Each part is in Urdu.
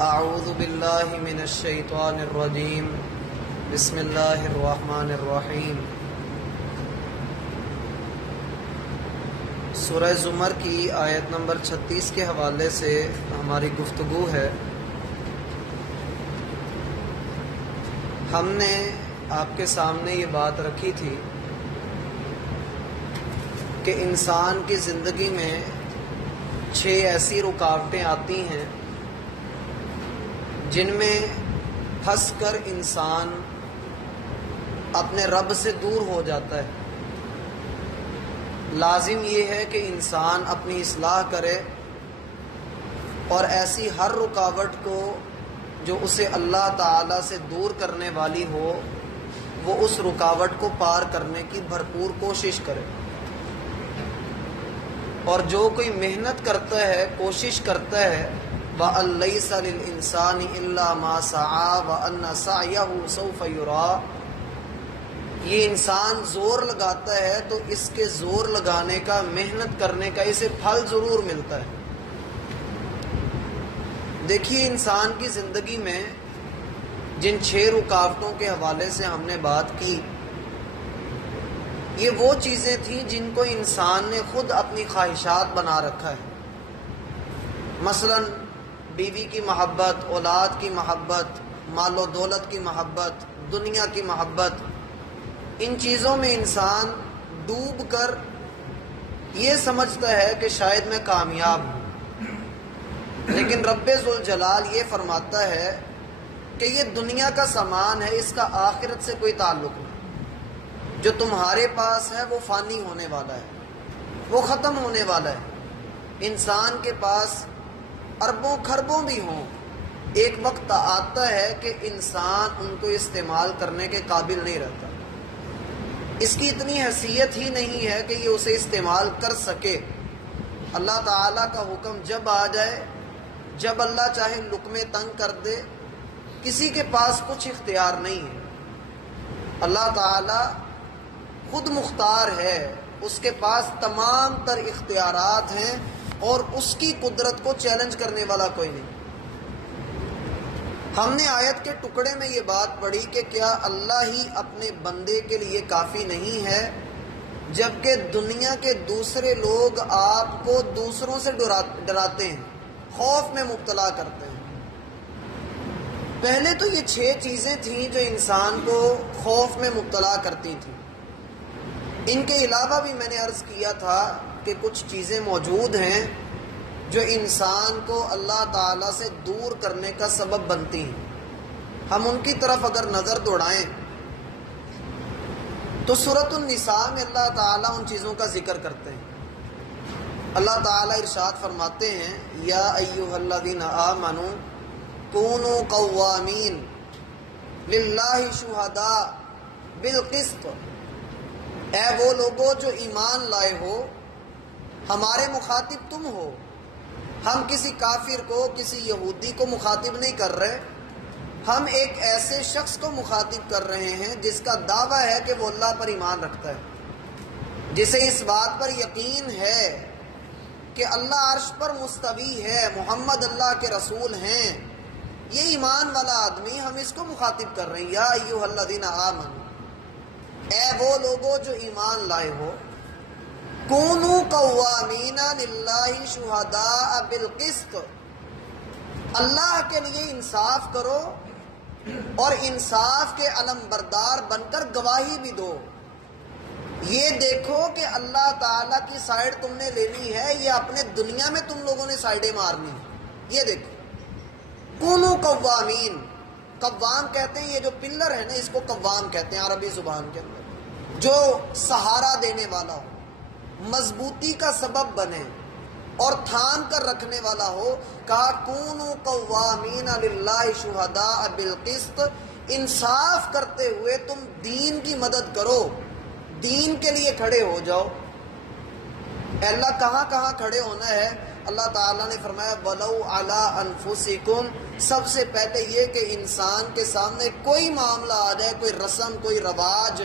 اعوذ باللہ من الشیطان الرجیم بسم اللہ الرحمن الرحیم۔ سورہ زمر کی آیت نمبر 36 کے حوالے سے ہماری گفتگو ہے۔ ہم نے آپ کے سامنے یہ بات رکھی تھی کہ انسان کی زندگی میں 6 ایسی رکاوٹیں آتی ہیں جن میں پھنس کر انسان اپنے رب سے دور ہو جاتا ہے۔ لازم یہ ہے کہ انسان اپنی اصلاح کرے اور ایسی ہر رکاوٹ کو جو اسے اللہ تعالیٰ سے دور کرنے والی ہو وہ اس رکاوٹ کو پار کرنے کی بھرپور کوشش کرے، اور جو کوئی محنت کرتا ہے، کوشش کرتا ہے، وَأَن لَيْسَ لِلْإِنسَانِ إِلَّا مَا سَعَىٰ وَأَنَّ سَعْيَهُ سَوْفَ يُرَىٰ، یہ انسان زور لگاتا ہے تو اس کے زور لگانے کا، محنت کرنے کا اسے پھل ضرور ملتا ہے۔ دیکھیے انسان کی زندگی میں جن 6 رکاوٹوں کے حوالے سے ہم نے بات کی، یہ وہ چیزیں تھیں جن کو انسان نے خود اپنی خواہشات بنا رکھا ہے۔ مثلا بیوی کی محبت، اولاد کی محبت، مال و دولت کی محبت، دنیا کی محبت، ان چیزوں میں انسان ڈوب کر یہ سمجھتا ہے کہ شاید میں کامیاب ہوں، لیکن رب ذوالجلال یہ فرماتا ہے کہ یہ دنیا کا سامان ہے، اس کا آخرت سے کوئی تعلق نہیں۔ جو تمہارے پاس ہے وہ فانی ہونے والا ہے، وہ ختم ہونے والا ہے۔ انسان کے پاس اربوں کھربوں بھی ہوں، ایک وقت آتا ہے کہ انسان ان کو استعمال کرنے کے قابل نہیں رہتا، اس کی اتنی حیثیت ہی نہیں ہے کہ یہ اسے استعمال کر سکے۔ اللہ تعالیٰ کا حکم جب آ جائے، جب اللہ چاہے لقمے تنگ کر دے، کسی کے پاس کچھ اختیار نہیں ہے۔ اللہ تعالیٰ خود مختار ہے، اس کے پاس تمام تر اختیارات ہیں اور اس کی قدرت کو چیلنج کرنے والا کوئی نہیں۔ ہم نے آیت کے ٹکڑے میں یہ بات پڑھی کہ کیا اللہ ہی اپنے بندے کے لیے کافی نہیں ہے، جبکہ دنیا کے دوسرے لوگ آپ کو دوسروں سے ڈراتے ہیں، خوف میں مبتلا کرتے ہیں۔ پہلے تو یہ 6 چیزیں تھیں جو انسان کو خوف میں مبتلا کرتی تھیں۔ ان کے علاوہ بھی میں نے عرض کیا تھا کہ کچھ چیزیں موجود ہیں جو انسان کو اللہ تعالیٰ سے دور کرنے کا سبب بنتی ہیں۔ ہم ان کی طرف اگر نظر دوڑائیں تو سورۃ النساء میں اللہ تعالیٰ ان چیزوں کا ذکر کرتے ہیں۔ اللہ تعالیٰ ارشاد فرماتے ہیں، یا ایھا الذین آمنوا کونوا قوامین للہ شہداء بالقسط، اے وہ لوگوں جو ایمان لائے ہو، ہمارے مخاطب تم ہو۔ ہم کسی کافر کو، کسی یہودی کو مخاطب نہیں کر رہے، ہم ایک ایسے شخص کو مخاطب کر رہے ہیں جس کا دعویٰ ہے کہ وہ اللہ پر ایمان رکھتا ہے، جسے اس بات پر یقین ہے کہ اللہ عرش پر مستوی ہے، محمد اللہ کے رسول ہیں، یہ ایمان والا آدمی، ہم اس کو مخاطب کر رہے ہیں۔ یا ایھا الذین آمنوا، اے وہ لوگوں جو ایمان لائے ہو، کونوا قوامین للہ شہداء بالقسط، اللہ کے لیے انصاف کرو اور انصاف کے علم بردار بن کر گواہی بھی دو۔ یہ دیکھو کہ اللہ تعالیٰ کی سائیڈ تم نے لینی ہے یا اپنے دنیا میں تم لوگوں نے سائیڈیں مارنی ہے، یہ دیکھو۔ کونوا قوامین، قوام کہتے ہیں، یہ جو پلر ہے نا اس کو قوام کہتے ہیں عربی زبان کے اندر، جو سہارا دینے والا ہو، مضبوطی کا سبب بنے اور تھام کر رکھنے والا ہو۔ کہا کونوا قوامین للہ شہداء بالقسط، انصاف کرتے ہوئے تم دین کی مدد کرو، دین کے لیے کھڑے ہو جاؤ۔ اے اللہ کہاں کہاں کھڑے ہونا ہے؟ اللہ تعالیٰ نے فرمایا وَلَوْ عَلَىٰ أَنفُسِكُمْ، سب سے پہلے یہ کہ انسان کے سامنے کوئی معاملہ آ جائے، کوئی رسم، کوئی رواج،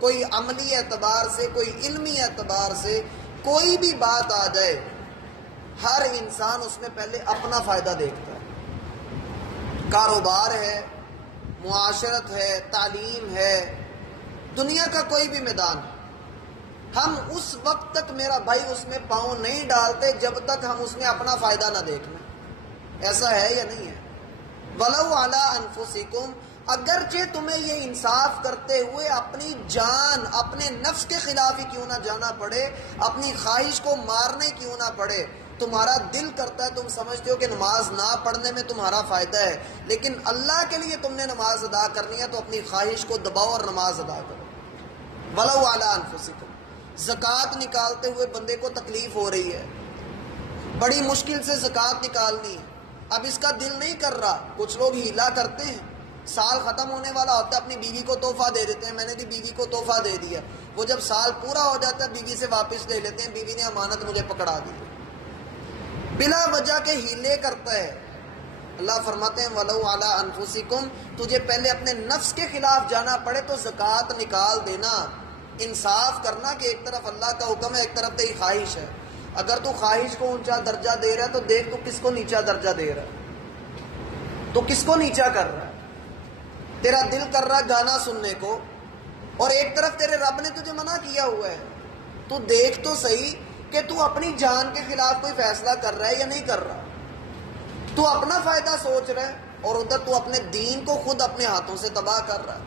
کوئی عملی اعتبار سے، کوئی علمی اعتبار سے کوئی بھی بات آ جائے، ہر انسان اس میں پہلے اپنا فائدہ دیکھتا ہے۔ کاروبار ہے، معاشرت ہے، تعلیم ہے، دنیا کا کوئی بھی میدان ہے، ہم اس وقت تک میرا بھائی اس میں پاؤں نہیں ڈالتے جب تک ہم اس میں اپنا فائدہ نہ دیکھ لیں۔ ایسا ہے یا نہیں ہے؟ وَلَوْ عَلَىٰ أَنفُسِكُمْ، اگرچہ تمہیں یہ انصاف کرتے ہوئے اپنی جان، اپنے نفس کے خلاف ہی کیوں نہ جانا پڑے، اپنی خواہش کو مارنے کیوں نہ پڑے، تمہارا دل کرتا ہے، تم سمجھتے ہو کہ نماز نہ پڑھنے میں تمہارا فائدہ ہے، لیکن اللہ کے لیے تم نے نماز ادا کرنی ہے تو اپنی خواہش کو دباؤ اور نماز ادا کرو۔ وَلَوْ عَلَىٰ أَنفُسِكُمْ، زکوٰۃ نکالتے ہوئے بندے کو تکلیف ہو رہی ہے، بڑی مشکل سے زکوٰۃ نکالنی ہے، اب اس کا دل نہیں کر رہا، کچھ لوگ ہیلا کرتے ہیں، سال ختم ہونے والا ہوتا ہے اپنی بیوی کو تحفہ دے دیتے ہیں، میں نے بھی بیوی کو تحفہ دے دیا، وہ جب سال پورا ہو جاتا ہے بیوی سے واپس لے لیتے ہیں، بیوی نے امانت مجھے پکڑا دی، بلا وجہ کے ہیلے کرتا ہے۔ اللہ فرماتے ہیں وَلَوْ عَلَىٰ أَنفُسِكُمْ، تجھے پہلے اپنے نفس کے خلاف جانا پڑے تو زکوٰۃ نکال دینا، انصاف کرنا کہ ایک طرف اللہ کا حکم ہے، ایک طرف تیری خواہش ہے۔ اگر تو خواہش کو اونچا درجہ دے رہا ہے تو دیکھ تو کس کو نیچا درجہ دے رہا ہے، تو کس کو نیچا کر رہا ہے۔ تیرا دل کر رہا ہے گانا سننے کو، اور ایک طرف تیرے رب نے تجھے منع کیا ہوا ہے، تو دیکھ تو صحیح کہ تو اپنی جان کے خلاف کوئی فیصلہ کر رہا ہے یا نہیں کر رہا، تو اپنا فائدہ سوچ رہا ہے اور ادھر تو اپنے دین کو خود اپنے ہاتھوں سے تباہ کر رہا ہے۔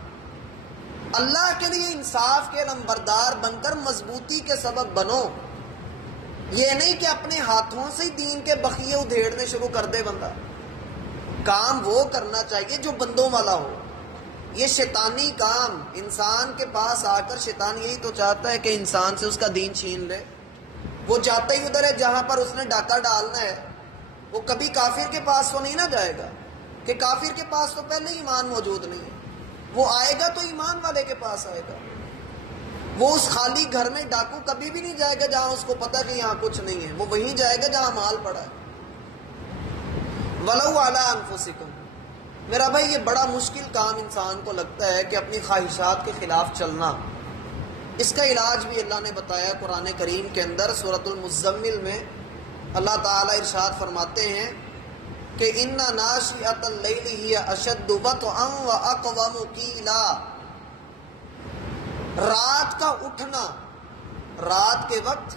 اللہ کے لیے انصاف کے نمبردار بن کر مضبوطی کے سبب بنو، یہ نہیں کہ اپنے ہاتھوں سے ہی دین کے بخیے ادھیڑنے شروع کر دے بندہ۔ کام وہ کرنا چاہیے جو بندوں والا ہو، یہ شیطانی کام، انسان کے پاس آ کر شیطان یہی تو چاہتا ہے کہ انسان سے اس کا دین چھین لے، وہ جاتا ہی ادھر ہے جہاں پر اس نے ڈاکہ ڈالنا ہے، وہ کبھی کافر کے پاس تو نہیں نہ جائے گا کہ کافر کے پاس تو پہلے ایمان موجود نہیں ہے، وہ آئے گا تو ایمان والے کے پاس آئے گا، وہ اس خالی گھر میں ڈاکو کبھی بھی نہیں جائے گا جہاں اس کو پتہ کہ یہاں کچھ نہیں ہے، وہ وہیں جائے گا جہاں مال پڑا ہے۔ وَلَوْ عَلَىٰ أَنفُسِكُمْ، میرا بھائی یہ بڑا مشکل کام انسان کو لگتا ہے کہ اپنی خواہشات کے خلاف چلنا، اس کا علاج بھی اللہ نے بتایا قرآن کریم کے اندر، سورۃ المزمل میں اللہ تعالیٰ ارشاد فرماتے ہیں کہ اِنَّ نَاشِئَةَ اللَّيْلِ هِيَ أَشَدُّ وَطْئًا وَأَقْوَمُ قِیلًا، رات کا اٹھنا، رات کے وقت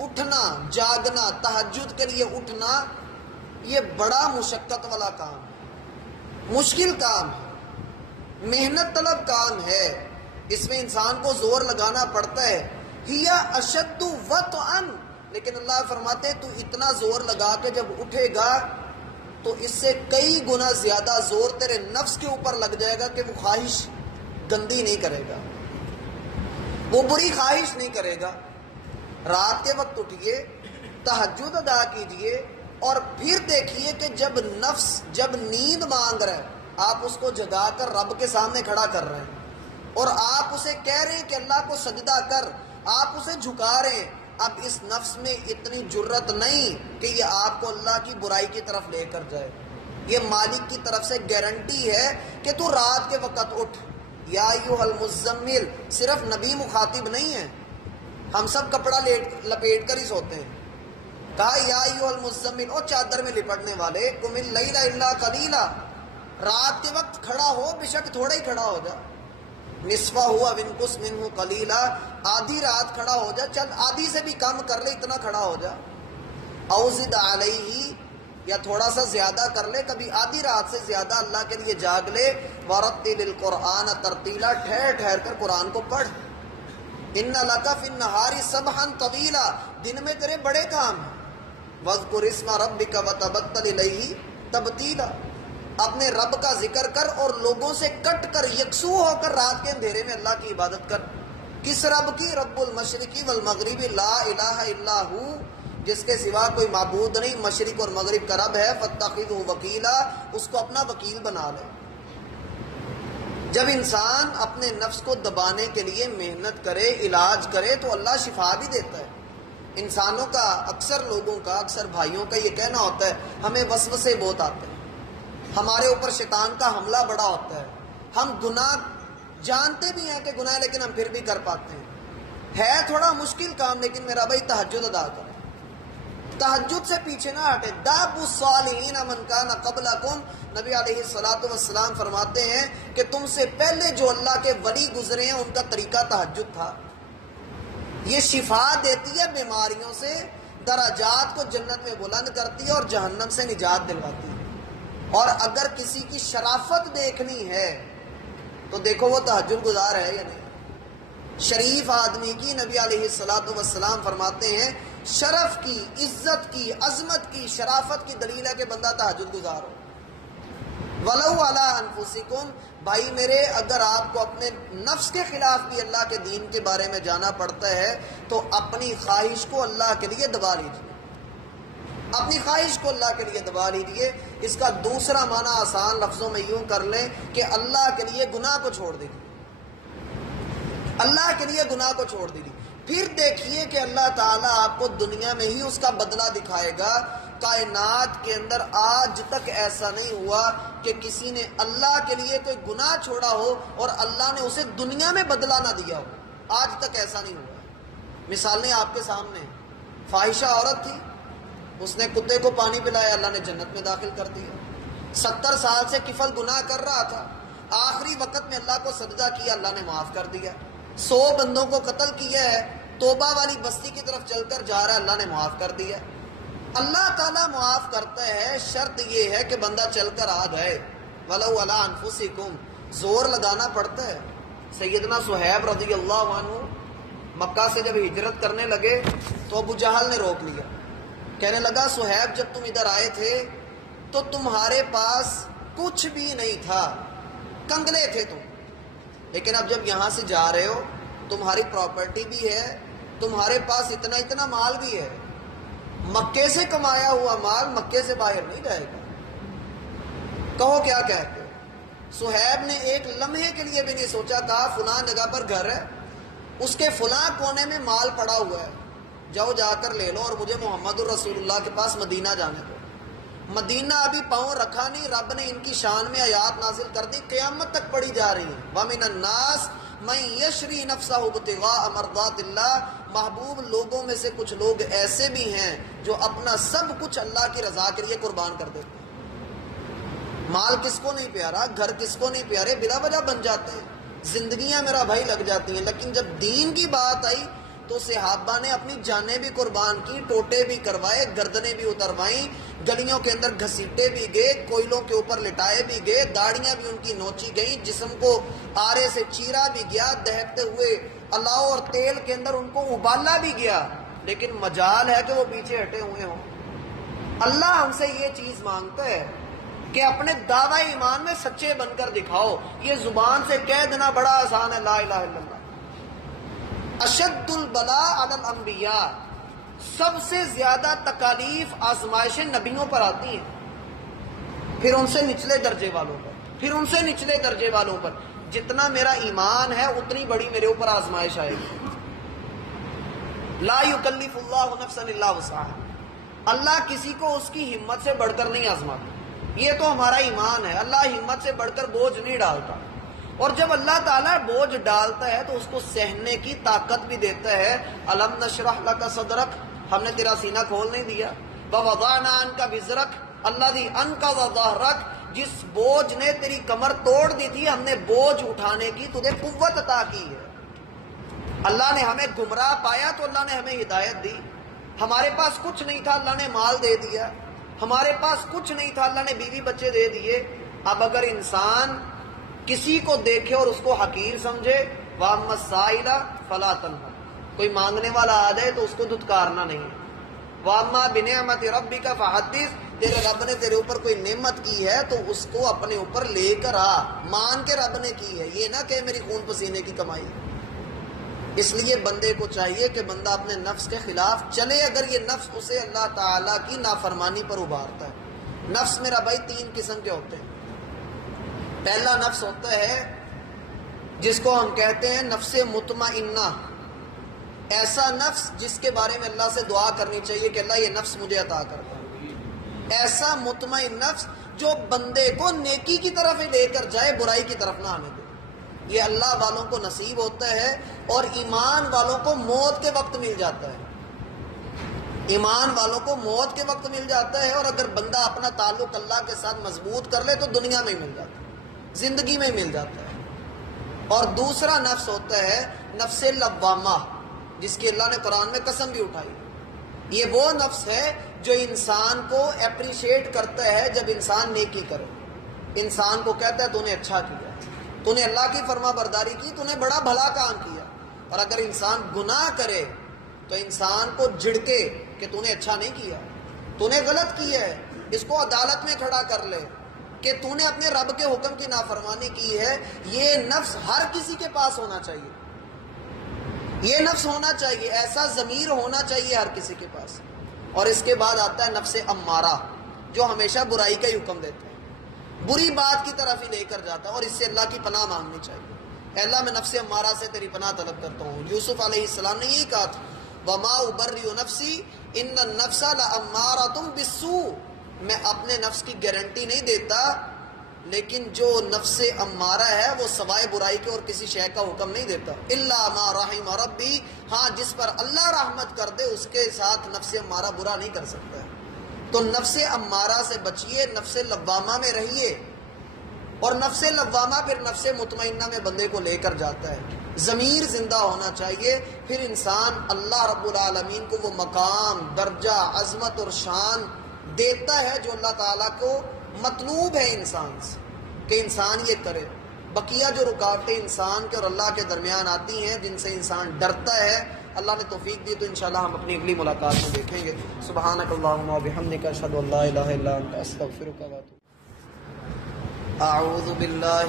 اٹھنا، جاگنا، تہجد کے لیے اٹھنا، یہ بڑا مشقت والا کام ہے، مشکل کام ہے، محنت طلب کام ہے، اس میں انسان کو زور لگانا پڑتا ہے۔ ہِیَ أَشَدُّ وَطْئًا، لیکن اللہ فرماتے ہیں تو اتنا زور لگا کے جب اٹھے گا تو اس سے کئی گنا زیادہ زور تیرے نفس کے اوپر لگ جائے گا کہ وہ خواہش گندی نہیں کرے گا، وہ بری خواہش نہیں کرے گا۔ رات کے وقت اٹھیے، تہجد ادا کیجئے، اور پھر دیکھیے کہ جب نفس جب نیند مانگ رہا ہے آپ اس کو جگا کر رب کے سامنے کھڑا کر رہے ہیں، اور آپ اسے کہہ رہے ہیں کہ اللہ کو سجدہ کر، آپ اسے جھکا رہے ہیں، اب اس نفس میں اتنی جرت نہیں کہ یہ آپ کو اللہ کی برائی کی طرف لے کر جائے، یہ مالک کی طرف سے گارنٹی ہے کہ تو رات کے وقت اٹھ۔ یا ایھا المزمل، صرف نبی مخاطب نہیں ہے، ہم سب کپڑا لپیٹ کر ہی سوتے ہیں، کہا یا ایھا المزمل، او چادر میں لپٹنے والے، قم اللیل الا قلیلا، رات کے وقت کھڑا ہو، بے شک تھوڑا ہی کھڑا ہو جا، نصفہ ہوا وانقص منہ قلیلا، آدھی رات کھڑا ہو جا، چل آدھی سے بھی کم کر لے، اتنا کھڑا ہو جا، او زد علیہ، یا تھوڑا سا زیادہ کر لے، کبھی آدھی رات سے زیادہ اللہ کے لیے جاگ لے، ورتل القرآن ترتیلا، ٹھہر ٹھہر کر قرآن کو پڑھ، ان لک فی النہار سبحا طویلا، دن میں تیرے بڑے کام ہیں، واذکر اسم ربک وتبتل الیہ تبتیلا، اپنے رب کا ذکر کر اور لوگوں سے کٹ کر یکسو ہو کر رات کے اندھیرے میں اللہ کی عبادت کر۔ کس رب کی؟ رب المشرقی والمغرب لا الہ الا ہو، جس کے سوا کوئی معبود نہیں، مشرق اور مغرب کا رب ہے، فاتخذہ وکیلا، اس کو اپنا وکیل بنا لے۔ جب انسان اپنے نفس کو دبانے کے لیے محنت کرے، علاج کرے، تو اللہ شفا بھی دیتا ہے۔ انسانوں کا، اکثر لوگوں کا، اکثر بھائیوں کا یہ کہنا ہوتا ہے ہمیں وسوسے بہت آتے ہیں، ہمارے اوپر شیطان کا حملہ بڑا ہوتا ہے، ہم گناہ جانتے بھی ہیں کہ گناہ ہے لیکن ہم پھر بھی کر پاتے ہیں، ہے تھوڑا مشکل کام، لیکن میرا بھائی تہجد ادا کر، تہجد سے پیچھے نہ ہٹے. داب الصالحین من کان قبلکم، نبی علیہ الصلوۃ والسلام فرماتے ہیں کہ تم سے پہلے جو اللہ کے ولی گزرے ہیں ان کا طریقہ تہجد تھا. یہ شفا دیتی ہے بیماریوں سے، درجات کو جنت میں بلند کرتی ہے اور جہنم سے نجات دلواتی ہے. اور اگر کسی کی شرافت دیکھنی ہے تو دیکھو وہ تہجد گزار ہے یا نہیں. شریف آدمی کی نبی علیہ الصلوۃ والسلام فرماتے ہیں شرف کی، عزت کی، عظمت کی، شرافت کی دلیل ہے کہ بندہ تہجد گزار ہو. وَلَوْ عَلَىٰ أَنفُسِكُمْ، بھائی میرے اگر آپ کو اپنے نفس کے خلاف بھی اللہ کے دین کے بارے میں جانا پڑتا ہے تو اپنی خواہش کو اللہ کے لیے دبا لیجیے. اپنی خواہش کو اللہ کے لیے دبا لیجیے. اس کا دوسرا معنی آسان لفظوں میں یوں کر لیں کہ اللہ کے لیے گناہ کو چھوڑ دیجیے. اللہ کے لیے گناہ کو چھوڑ دیجیے. پھر دیکھیے کہ اللہ تعالیٰ آپ کو دنیا میں ہی اس کا بدلہ دکھائے گا. کائنات کے اندر آج تک ایسا نہیں ہوا کہ کسی نے اللہ کے لیے کوئی گناہ چھوڑا ہو اور اللہ نے اسے دنیا میں بدلہ نہ دیا ہو. آج تک ایسا نہیں ہوا. مثالیں آپ کے سامنے. فاحشہ عورت تھی، اس نے کتے کو پانی پلایا، اللہ نے جنت میں داخل کر دیا. 70 سال سے کفل گناہ کر رہا تھا، آخری وقت میں اللہ کو سجدہ کیا، اللہ نے معاف کر دیا. 100 بندوں کو قتل کیا ہے، توبہ والی بستی کی طرف چل کر جا رہا ہے، اللہ نے معاف کر دیا. اللہ تعالیٰ معاف کرتا ہے، شرط یہ ہے کہ بندہ چل کر آ گئے. وَلَوْ عَلَىٰ أَنفُسِكُمْ، زور لگانا پڑتا ہے. سیدنا صہیب رضی اللہ عنہ مکہ سے جب ہجرت کرنے لگے تو ابو جہل نے روک لیا. کہنے لگا صہیب جب تم ادھر آئے تھے تو تمہارے پاس کچھ بھی نہیں تھا، کنگلے تھے تم، لیکن اب جب یہاں سے جا رہے ہو تمہاری پراپرٹی بھی ہے، تمہارے پاس اتنا اتنا مال بھی ہے. مکے سے کمایا ہوا مال مکے سے باہر نہیں جائے گا. کہو کیا کہتے ہو؟ صہیب نے ایک لمحے کے لیے بھی نہیں سوچا. کہا فلاں جگہ پر گھر ہے، اس کے فلاں کونے میں مال پڑا ہوا ہے، جاؤ جا کر لے لو اور مجھے محمد الرسول اللہ کے پاس مدینہ جانے دو. مدینہ ابھی پاؤں رکھا نہیں، رب نے ان کی شان میں آیات نازل کر دی، قیامت تک پڑھی جا رہی ہیں. وَمِنَ النَّاسِ مَن يَشْرِي نَفْسَهُ ابْتِغَاءَ مَرْضَاتِ اللَّهِ. محبوب لوگوں میں سے کچھ لوگ ایسے بھی ہیں جو اپنا سب کچھ اللہ کی رضا کے لیے قربان کر دیتے ہیں. مال کس کو نہیں پیارا، گھر کس کو نہیں پیارے، بلا وجہ بن جاتے ہیں، زندگیاں میرا بھائی لگ جاتی ہیں. لیکن جب دین کی بات آئی تو صحابہ نے اپنی جانیں بھی قربان کی، ٹوٹے بھی کروائے، گردنیں بھی اتروائیں، گلیوں کے اندر گھسیٹے بھی گئے، کوئلوں کے اوپر لٹائے بھی گئے، داڑیاں بھی ان کی نوچی گئیں، جسم کو آرے سے چیرا بھی گیا، دہکتے ہوئے الاؤ اور تیل کے اندر ان کو ابالا بھی گیا. لیکن مجال ہے کہ وہ پیچھے ہٹے ہوئے ہوں. اللہ ہم سے یہ چیز مانگتا ہے کہ اپنے دعوی ایمان میں سچے بن کر دکھاؤ. یہ زبان سے کہہ دینا بڑا آسان ہے، لا الہ الا اللہ. اشد البلاء علی الانبیاء، سب سے زیادہ تکالیف آزمائشیں نبیوں پر آتی ہیں، پھر ان سے نچلے درجے والوں پر، پھر ان سے نچلے درجے والوں پر. جتنا میرا ایمان ہے اتنی بڑی میرے اوپر آزمائش آئے گی. لا یکلف اللہ نفسا الا وسعها، اللہ کسی کو اس کی ہمت سے بڑھ کر نہیں آزماتا. یہ تو ہمارا ایمان ہے، اللہ ہمت سے بڑھ کر بوجھ نہیں ڈالتا. اور جب اللہ تعالیٰ بوجھ ڈالتا ہے تو اس کو سہنے کی طاقت بھی دیتا ہے. الم نشرح لک صدرک، ہم نے تیرا سینہ کھول نہیں دیا. ووضعنا عنک وزرک الذی انقض ظہرک، جس بوجھ نے تیری کمر توڑ دی تھی ہم نے بوجھ اٹھانے کی تجھے قوت عطا کی ہے. اللہ نے ہمیں گمراہ پایا تو اللہ نے ہمیں ہدایت دی. ہمارے پاس کچھ نہیں تھا، اللہ نے مال دے دیا. ہمارے پاس کچھ نہیں تھا، اللہ نے بیوی بچے دے دیے. اب اگر انسان کسی کو دیکھے اور اس کو حقیر سمجھے، وَأَمَّا السَّائِلَ فَلَا تَنْهَرْ، کوئی مانگنے والا آ جائے تو اس کو دھتکارنا نہیں. وَأَمَّا بِنِعْمَةِ رَبِّكَ فَحَدِّثْ، تیرے رب نے تیرے اوپر کوئی نعمت کی ہے تو اس کو اپنے اوپر لے کر آ، مان کے رب نے کی ہے، یہ نہ کہ میری خون پسینے کی کمائی. اس لیے بندے کو چاہیے کہ بندہ اپنے نفس کے خلاف چلے اگر یہ نفس اسے اللہ تعالیٰ کی نافرمانی پر ابھارتا ہے. نفس میرا بھائی 3 قسم کے ہوتے ہیں. پہلا نفس ہوتا ہے جس کو ہم کہتے ہیں نفس مطمئنہ، ایسا نفس جس کے بارے میں اللہ سے دعا کرنی چاہیے کہ اللہ یہ نفس مجھے عطا کر دے. ایسا مطمئن نفس جو بندے کو نیکی کی طرف ہی لے کر جائے، برائی کی طرف نہ آنے دے. یہ اللہ والوں کو نصیب ہوتا ہے اور ایمان والوں کو موت کے وقت مل جاتا ہے. ایمان والوں کو موت کے وقت مل جاتا ہے، اور اگر بندہ اپنا تعلق اللہ کے ساتھ مضبوط کر لے تو دنیا میں ہی مل جاتا ہے، زندگی میں ہی مل جاتا ہے۔ اور دوسرا نفس ہوتا ہے نفس لوامہ، جس کی اللہ نے قرآن میں قسم بھی اٹھائی۔ یہ وہ نفس ہے جو انسان کو اپریشیٹ کرتا ہے جب انسان نیکی کرے، انسان کو کہتا ہے تو نے اچھا کیا، تو نے اللہ کی فرما برداری کی، تو نے بڑا بھلا کام کیا۔ اور اگر انسان گناہ کرے تو انسان کو جھڑکے کہ تو نے اچھا نہیں کیا، تو نے غلط کیا ہے، اس کو عدالت میں کھڑا کر لے کہ تو نے اپنے رب کے حکم کی نافرمانی کی ہے۔ یہ نفس ہر کسی کے پاس ہونا چاہیے، یہ نفس ہونا چاہیے، ایسا ضمیر ہونا چاہیے ہر کسی کے پاس۔ اور اس کے بعد آتا ہے نفس امارہ، جو ہمیشہ برائی کا ہی حکم دیتا ہے، بری بات کی طرف ہی لے کر جاتا ہے، اور اس سے اللہ کی پناہ مانگنی چاہیے۔ اے اللہ میں نفس امارہ سے تیری پناہ طلب کرتا ہوں۔ یوسف علیہ السلام نے یہی کہا تھا، وَمَا أُبَرِّئُ نَفْسِي إِنَّ النَّفْسَ لَأَمَّارَةٌ بِالسُّوءِ، میں اپنے نفس کی گارنٹی نہیں دیتا، لیکن جو نفس امارہ ہے وہ سوائے برائی کے اور کسی شے کا حکم نہیں دیتا، الا ما رحم ربی، ہاں جس پر اللہ رحمت کر دے اس کے ساتھ نفس امارہ برا نہیں کر سکتا ہے۔ تو نفس امارہ سے بچیے، نفس لوامہ میں رہیے، اور نفس لوامہ پھر نفس مطمئنہ میں بندے کو لے کر جاتا ہے۔ ضمیر زندہ ہونا چاہیے، پھر انسان اللہ رب العالمین کو وہ مقام، درجہ، عظمت اور شان دیتا ہے جو اللہ تعالیٰ کو مطلوب ہے انسان سے کہ انسان یہ کرے۔ بقیہ جو رکاوٹیں انسان کے اور اللہ کے درمیان آتی ہیں جن سے انسان ڈرتا ہے، اللہ نے توفیق دی تو انشاءاللہ ہم اپنی اگلی ملاقات میں دیکھیں گے۔ سبحانک اللہم و بحمدک، اشہد ان لا الہ الا انت، استغفرک و اتوب۔ اعوذ باللہ